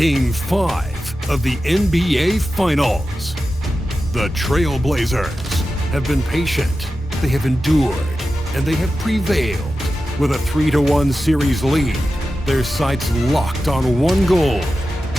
Game 5 of the NBA Finals. The Trailblazers have been patient, they have endured, and they have prevailed. With a 3-1 series lead, their sights locked on one goal,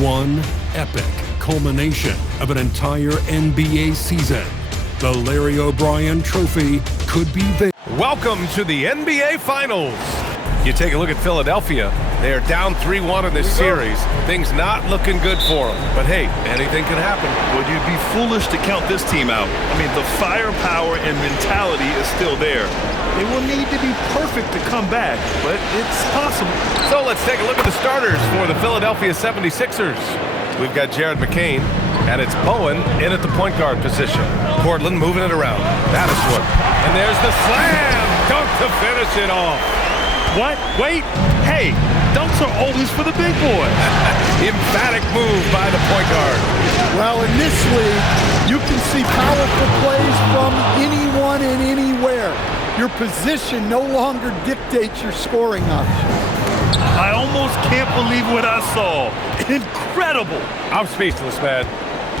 one epic culmination of an entire NBA season. The Larry O'Brien Trophy could be there. Welcome to the NBA Finals. You take a look at Philadelphia. They are down 3-1 in this series. Things not looking good for them. But hey, anything can happen. Well, you'd be foolish to count this team out. I mean, the firepower and mentality is still there. They will need to be perfect to come back, but it's possible. So let's take a look at the starters for the Philadelphia 76ers. We've got Jared McCain, and it's Bowen in at the point guard position. Portland moving it around. That is one. And there's the slam dunk to finish it off. What? Wait. Hey, dunks are always for the big boy. Emphatic move by the point guard. Well, in this league, you can see powerful plays from anyone and anywhere. Your position no longer dictates your scoring options. I almost can't believe what I saw. Incredible. I'm speechless, man.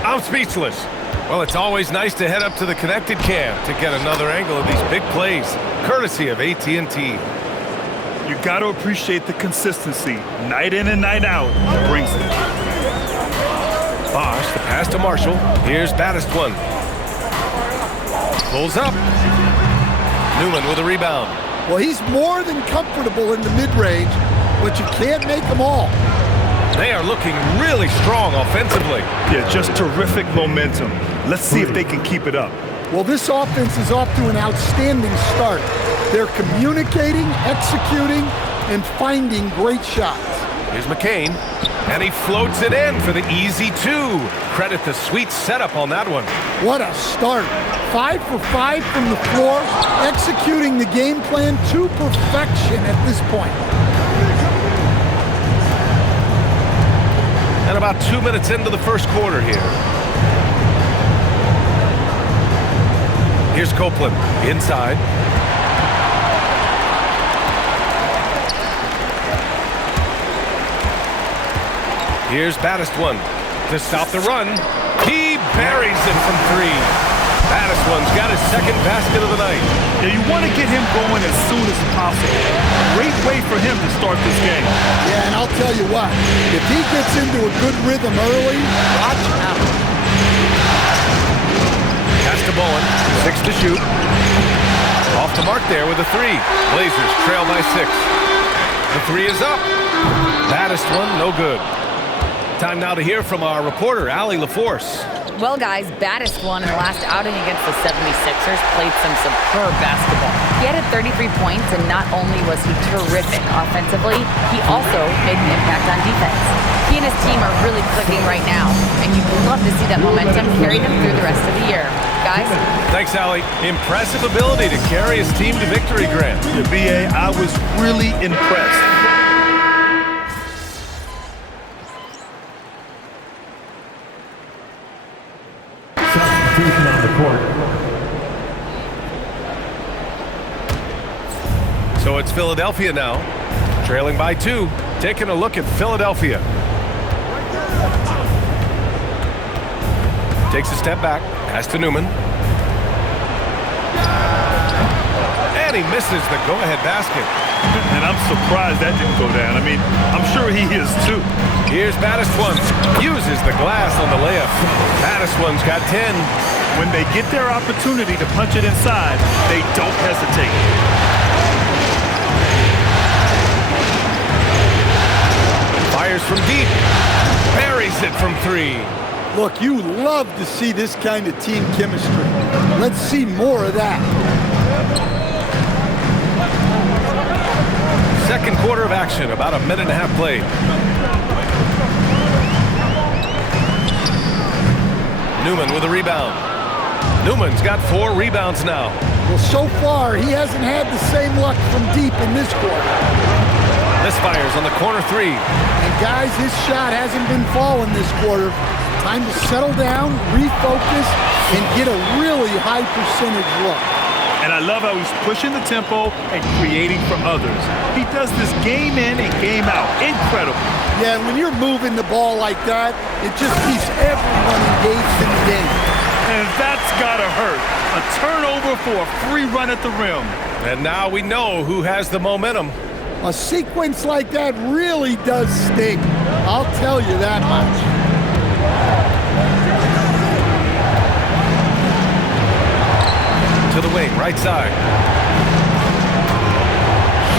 I'm speechless. Well, it's always nice to head up to the Connected Cam to get another angle of these big plays, courtesy of AT&T. You got to appreciate the consistency. Night in and night out, he brings it. Bosh, the pass to Marshall. Here's Batistone. Pulls up. Newman with a rebound. Well, he's more than comfortable in the mid-range, but you can't make them all. They are looking really strong offensively. Yeah, just terrific momentum. Let's see if they can keep it up. Well, this offense is off to an outstanding start. They're communicating, executing, and finding great shots. Here's McCain, and he floats it in for the easy two. Credit the sweet setup on that one. What a start. 5 for 5 from the floor, executing the game plan to perfection at this point. And about 2 minutes into the first quarter here. Here's Copeland, inside. Here's Batistone to stop the run. He buries it from three. Batistone's got his second basket of the night. Yeah, you want to get him going as soon as possible. Great way for him to start this game. Yeah, and I'll tell you what, if he gets into a good rhythm early, watch out. Pass to Bowen, 6 to shoot. Off the mark there with a three. Blazers trail by 6. The three is up. Batistone, no good. Time now to hear from our reporter, Allie LaForce. Well, guys, Batistone in the last outing against the 76ers played some superb basketball. He added 33 points, and not only was he terrific offensively, he also made an impact on defense. He and his team are really clicking right now, and you'd love to see that momentum carry them through the rest of the year. Guys? Thanks, Allie. Impressive ability to carry his team to victory, Grant. Yeah, B.A., I was really impressed. On the court. So it's Philadelphia now, trailing by 2. Taking a look at Philadelphia. Takes a step back, pass to Newman. And he misses the go-ahead basket. And I'm surprised that didn't go down. I mean, I'm sure he is too. Here's Batistone. Uses the glass on the layup. Batistone's got 10. When they get their opportunity to punch it inside, they don't hesitate. Fires from deep. Buries it from 3. Look, you love to see this kind of team chemistry. Let's see more of that. Second quarter of action, about a minute and a half played. Newman with a rebound. Newman's got 4 rebounds now. Well, so far, he hasn't had the same luck from deep in this quarter. Misfires on the corner 3. And guys, his shot hasn't been falling this quarter. Time to settle down, refocus, and get a really high percentage look. And I love how he's pushing the tempo and creating for others. He does this game in and game out. Incredible. Yeah, when you're moving the ball like that, it just keeps everyone engaged in the game. And that's gotta hurt. A turnover for a free run at the rim. And now we know who has the momentum. A sequence like that really does sting. I'll tell you that much. To the wing, right side.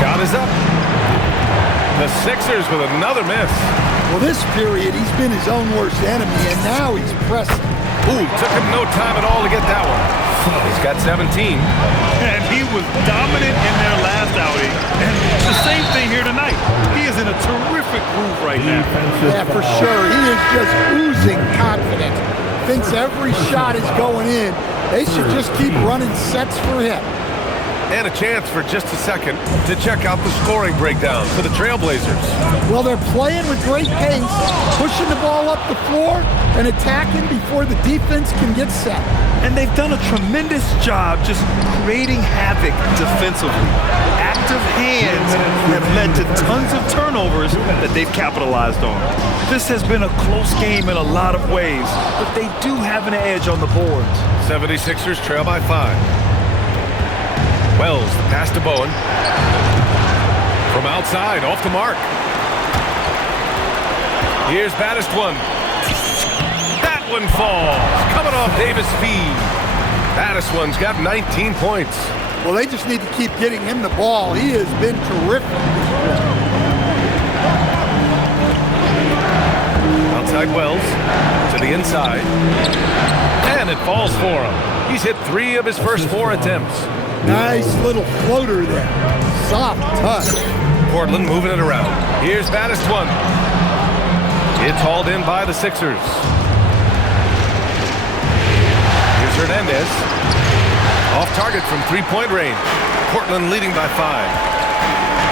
Shot is up. The Sixers with another miss. Well, this period, he's been his own worst enemy, and now he's pressing. Ooh, took him no time at all to get that one. He's got 17. And he was dominant in their last outing. And the same thing here tonight. He is in a terrific groove right now. Yeah, for sure. He is just oozing confidence. Thinks every shot is going in. They should just keep running sets for him. And a chance for just a second to check out the scoring breakdown for the Trailblazers. Well, they're playing with great pace, pushing the ball up the floor and attacking before the defense can get set. And they've done a tremendous job just creating havoc defensively. Active hands have led to tons of turnovers that they've capitalized on. This has been a close game in a lot of ways, but they do have an edge on the boards. 76ers trail by 5. Wells, the pass to Bowen. From outside, off the mark. Here's Baddest one. That one falls. Coming off Davis' feed. Baddest one's got 19 points. Well, they just need to keep getting him the ball. He has been terrific. Outside Wells. To the inside. And it falls for him. He's hit 3 of his first 4 attempts. Nice little floater there. Soft touch. Portland moving it around. Here's Baddest one. It's hauled in by the Sixers. Here's Hernandez. Off target from 3-point range. Portland leading by 5.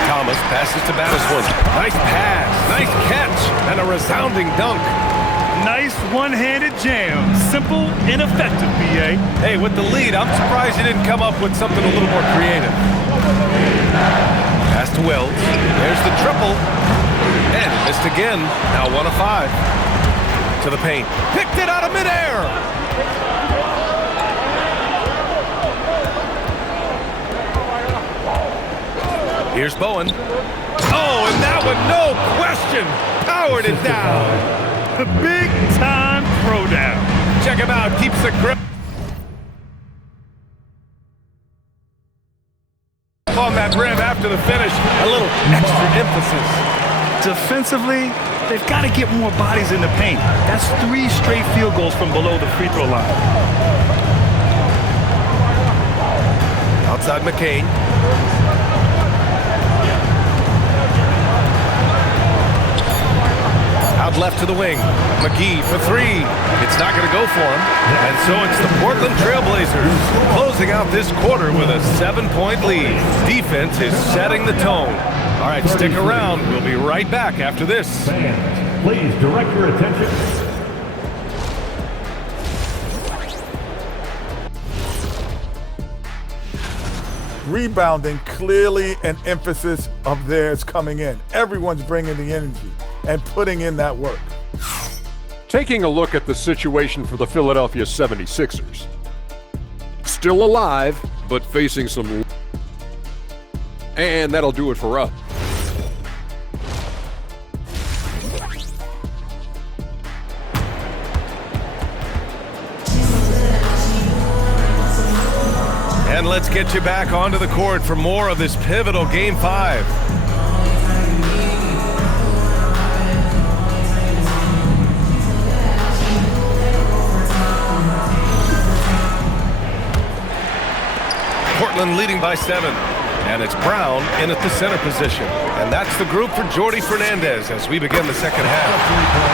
Thomas passes to Baddest one. Nice pass. Nice catch. And a resounding dunk. Nice one-handed jam. Simple and effective, B.A. Hey, with the lead, I'm surprised he didn't come up with something a little more creative. Pass to Wells. There's the triple. And he missed again. Now 1 of 5. To the paint. Picked it out of midair. Here's Bowen. Oh, and that one, no question, powered it down. The big-time throwdown. Check him out. Keeps the grip on that rim after the finish. A little extra emphasis. Defensively, they've got to get more bodies in the paint. That's 3 straight field goals from below the free throw line. Outside McCain. Out left to the wing. McGee for 3. It's not going to go for him. And so it's the Portland Trailblazers closing out this quarter with a 7-point lead. Defense is setting the tone. All right, stick around. We'll be right back after this. Fans, please direct your attention. Rebounding, clearly an emphasis of theirs coming in. Everyone's bringing the energy and putting in that work. Taking a look at the situation for the Philadelphia 76ers. Still alive, but facing some... And that'll do it for us. And let's get you back onto the court for more of this pivotal Game 5. Portland leading by 7. And it's Brown in at the center position. And that's the group for Jordi Fernandez as we begin the second half.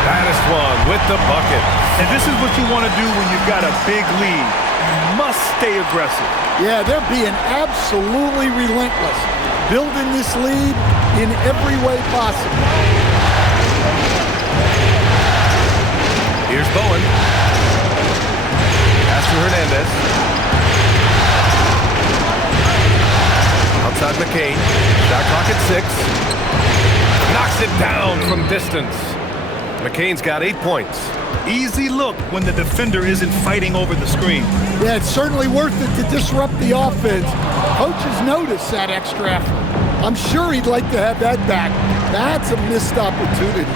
Baddest one with the bucket. And this is what you want to do when you've got a big lead. You must stay aggressive. Yeah, they're being absolutely relentless, building this lead in every way possible. Here's Bowen. Pass to Hernandez. Outside McCain. Shot clock at 6. Knocks it down from distance. McCain's got 8 points. Easy look when the defender isn't fighting over the screen. Yeah, it's certainly worth it to disrupt the offense. Coaches notice that extra effort. I'm sure he'd like to have that back. That's a missed opportunity.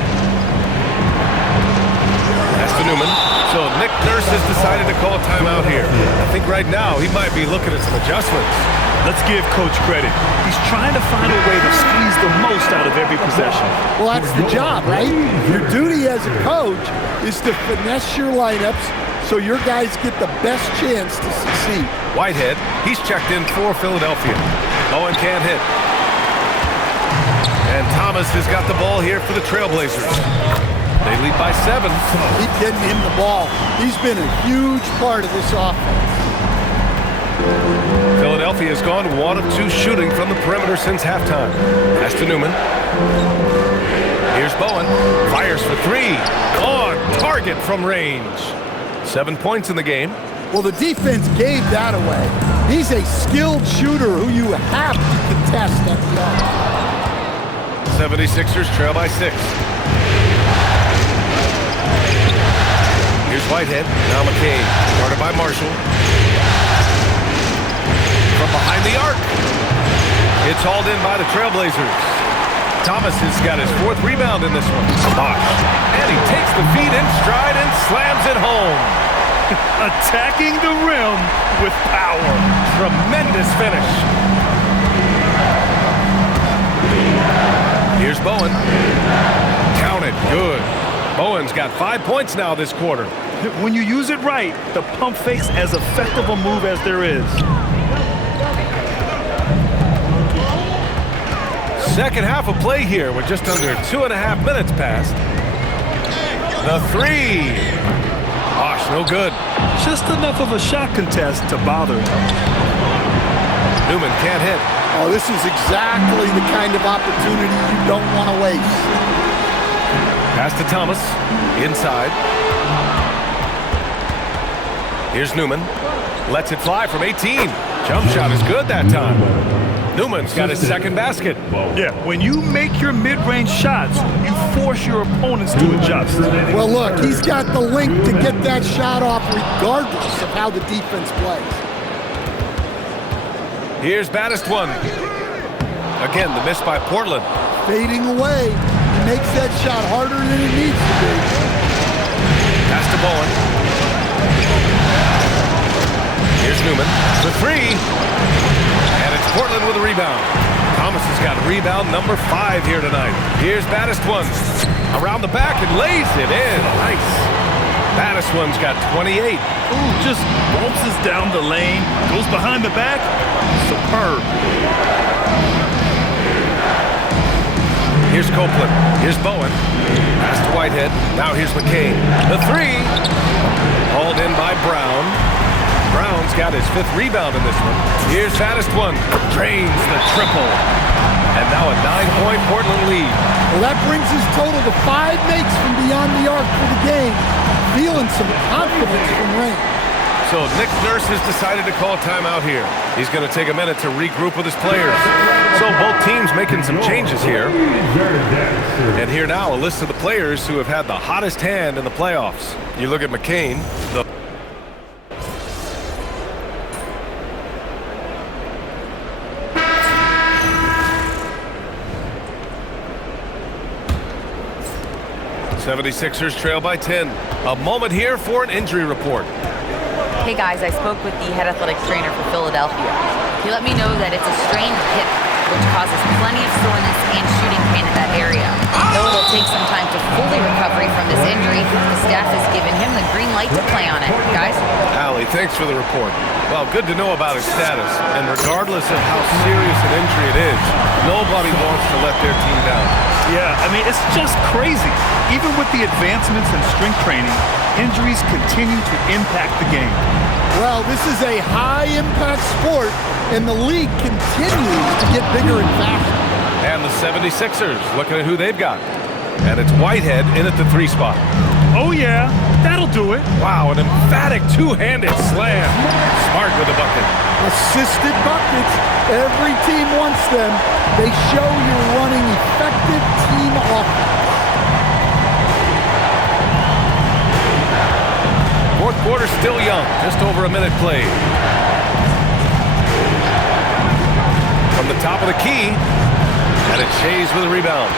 That's to Newman. So Nick Nurse has decided to call a timeout here. I think right now he might be looking at some adjustments. Let's give Coach credit. He's trying to find a way to squeeze the most out of every possession. Well, that's the job, right? Your duty as a coach is to finesse your lineups so your guys get the best chance to succeed. Whitehead, he's checked in for Philadelphia. Bowen can't hit. And Thomas has got the ball here for the Trailblazers. They lead by 7. Keep getting him the ball. He's been a huge part of this offense. Philadelphia has gone 1 of 2 shooting from the perimeter since halftime. That's to Newman. Here's Bowen. Fires for 3. On target from range. 7 points in the game. Well, the defense gave that away. He's a skilled shooter who you have to contest at the arc. 76ers trail by 6. Here's Whitehead. Now McCain. Guarded by Marshall. From behind the arc. It's hauled in by the Trailblazers. Thomas has got his 4th rebound in this one. Bosh. And he takes the feed in stride and slams it home. Attacking the rim with power. Tremendous finish. Here's Bowen. Count it. Good. Bowen's got 5 points now this quarter. When you use it right, the pump fake's as effective a move as there is. Second half of play here with just under 2.5 minutes passed. The 3. Bosh, no good. Just enough of a shot contest to bother him. Newman can't hit. Oh, this is exactly the kind of opportunity you don't want to waste. Pass to Thomas. Inside. Here's Newman. Lets it fly from 18. Jump shot is good that time. Newman's got his 2nd basket. Yeah, when you make your mid-range shots, you force your opponents to adjust. Well, look, he's got the length to get that shot off regardless of how the defense plays. Here's Baddest one. Again, the miss by Portland. Fading away. He makes that shot harder than it needs to be. Pass to Bowen. Here's Newman. The 3. And it's Portland with a rebound. Thomas has got rebound number 5 here tonight. Here's Baddest one. Around the back and lays it in. Nice. Baddest one's got 28. Ooh, just waltzes down the lane, goes behind the back. Superb. Here's Copeland. Here's Bowen. Pass to Whitehead. Now here's McCain. The 3. Hauled in by Brown. Brown's got his 5th rebound in this one. Here's Baddest one. Drains the triple. And now a 9-point Portland lead. Well, that brings his total to 5 makes from beyond the arc for the game. Feeling some confidence from range. So Nick Nurse has decided to call a timeout here. He's going to take a minute to regroup with his players. So both teams making some changes here. And here now a list of the players who have had the hottest hand in the playoffs. You look at McCain. The 76ers trail by 10. A moment here for an injury report. Hey guys, I spoke with the head athletic trainer for Philadelphia. He let me know that it's a strained hip, which causes plenty of soreness and shooting pain in that area. Though it'll take some time to fully recover from this injury, the staff has given him the green light to play on it. Guys? Allie, thanks for the report. Well, good to know about his status. And regardless of how serious an injury it is, nobody wants to let their team down. Yeah, I mean, it's just crazy. Even with the advancements in strength training, injuries continue to impact the game. Well, this is a high-impact sport, and the league continues to get bigger and faster. And the 76ers, looking at who they've got. And it's Whitehead in at the 3 spot. Oh, yeah, that'll do it. Wow, an emphatic two-handed slam. Smart with the bucket. Assisted buckets. Every team wants them. They show you're running effective team offense. Fourth quarter still young, just over a minute played. From the top of the key, and it's Shays with a rebound.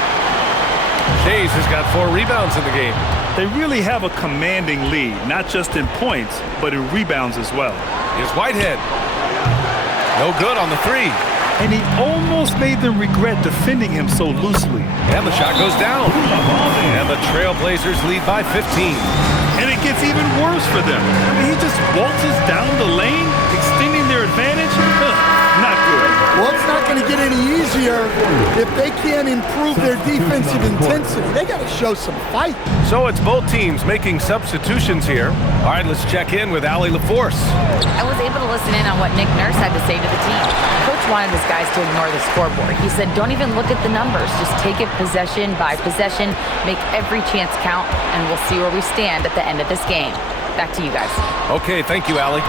Shays has got 4 rebounds in the game. They really have a commanding lead, not just in points, but in rebounds as well. Here's Whitehead. No good on the 3. And he almost made them regret defending him so loosely. And the shot goes down. And the Trailblazers lead by 15. And it gets even worse for them. I mean, he just waltzes down the lane, extending their advantage. Not good. Well, it's not going to get any easier if they can't improve their defensive intensity. They got to show some fight. So it's both teams making substitutions here. All right, let's check in with Allie LaForce. I was able to listen in on what Nick Nurse had to say to the team. Coach wanted his guys to ignore the scoreboard. He said, don't even look at the numbers. Just take it possession by possession, make every chance count, and we'll see where we stand at the end of this game. Back to you guys. Okay, thank you, Allie.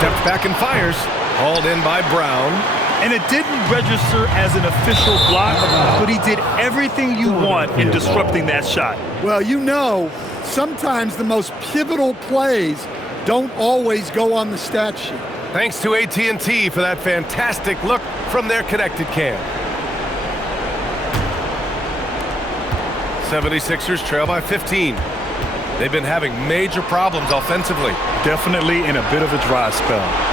Steps back and fires. Hauled in by Brown. And it didn't register as an official block, but he did everything you want in disrupting that shot. Well, you know, sometimes the most pivotal plays don't always go on the stat sheet. Thanks to AT&T for that fantastic look from their connected cam. 76ers trail by 15. They've been having major problems offensively. Definitely in a bit of a dry spell.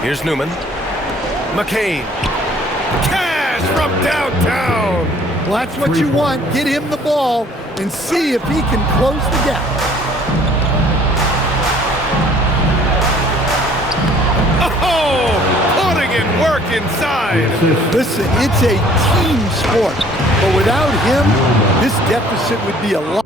Here's Newman. McCain. Cash from downtown. Well, that's what you want. Get him the ball and see if he can close the gap. Oh, putting in work inside. Listen, it's a team sport, but without him, this deficit would be a lot.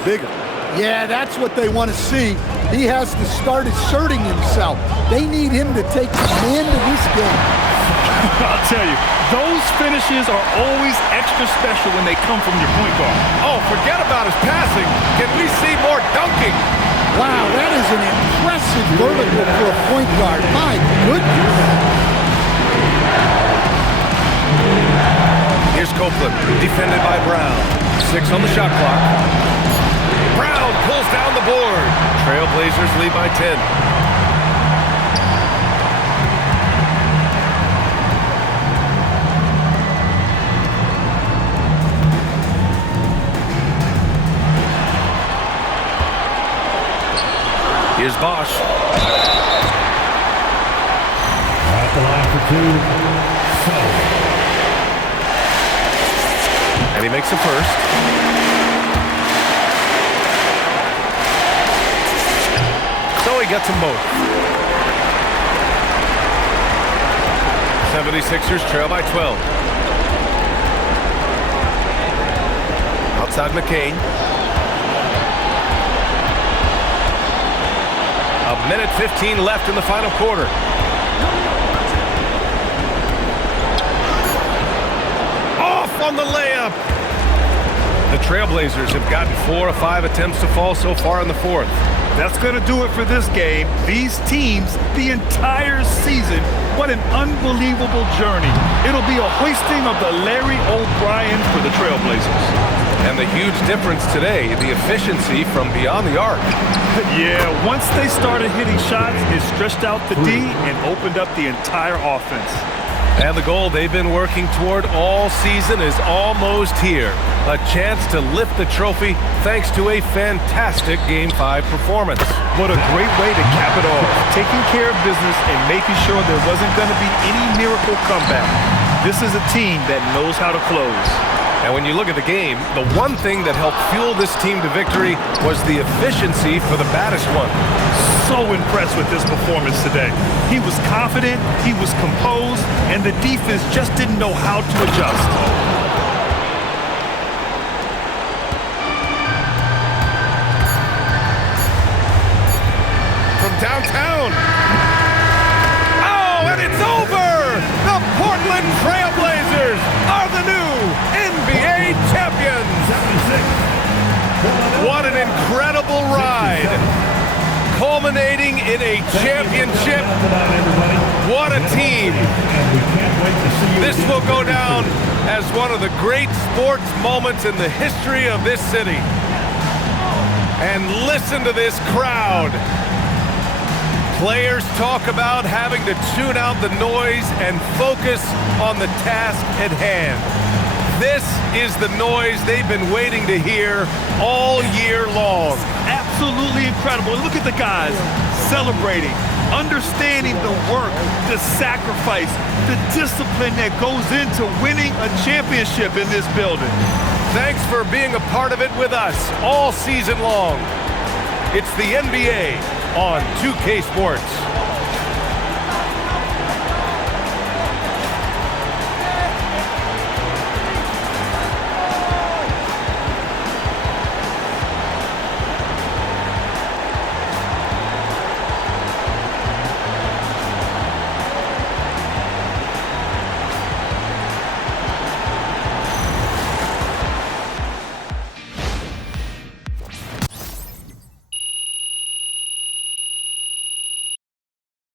Bigger. Yeah, that's what they want to see. He has to start asserting himself. They need him to take command of this game. I'll tell you, those finishes are always extra special when they come from your point guard. Oh, forget about his passing. Can we see more dunking? Wow, that is an impressive vertical for a point guard. My goodness. Here's Copeland, defended by Brown. 6 on the shot clock. Brown pulls down the board. Trailblazers lead by 10. Here's Bosch. At the line for 2, And he makes the first. So he gets them both. 76ers trail by 12. Outside McCain. A minute 15 left in the final quarter. Off on the layup. The Trailblazers have gotten 4 of 5 attempts to fall so far in the fourth. That's going to do it for this game. These teams, the entire season, what an unbelievable journey. It'll be a hoisting of the Larry O'Brien for the Trailblazers. And the huge difference today, the efficiency from beyond the arc. Yeah, once they started hitting shots, it stretched out the D and opened up the entire offense. And the goal they've been working toward all season is almost here. A chance to lift the trophy thanks to a fantastic Game 5 performance. What a great way to cap it off. Taking care of business and making sure there wasn't going to be any miracle comeback. This is a team that knows how to close. And when you look at the game, the one thing that helped fuel this team to victory was the efficiency for the baddest one. So impressed with this performance today. He was confident, he was composed, and the defense just didn't know how to adjust. From downtown. Oh, and it's over! The Portland Trail Blazers are the new NBA champions! What an incredible ride! Culminating in a championship. What a team! This will go down as one of the great sports moments in the history of this city. And listen to this crowd. Players talk about having to tune out the noise and focus on the task at hand. This is the noise they've been waiting to hear all year long. Absolutely incredible. Look at the guys celebrating, understanding the work, the sacrifice, the discipline that goes into winning a championship in this building. Thanks for being a part of it with us all season long. It's the NBA on 2K Sports.